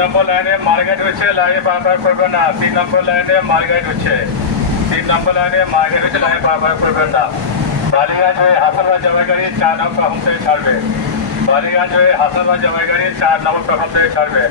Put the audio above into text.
নম্বর লাইনে মার্কেট হচ্ছে, লাইনে পারাপার করবেন না। 3 নম্বর লাইনে মার্কেট হচ্ছে, 3 নম্বর লাইনে মার্কেট হচ্ছে, লাইনে পারাপার করবেন না। বালিগঞ্জ হয়ে হাসানবাদ যাওয়ার গাড়ি 4 নম্বর প্ল্যাটফর্ম থেকে ছাড়বে। বালিগঞ্জ হয়ে হাসানবাদ যাওয়ার গাড়ি 4 নম্বর প্ল্যাটফর্ম থেকে ছাড়বে।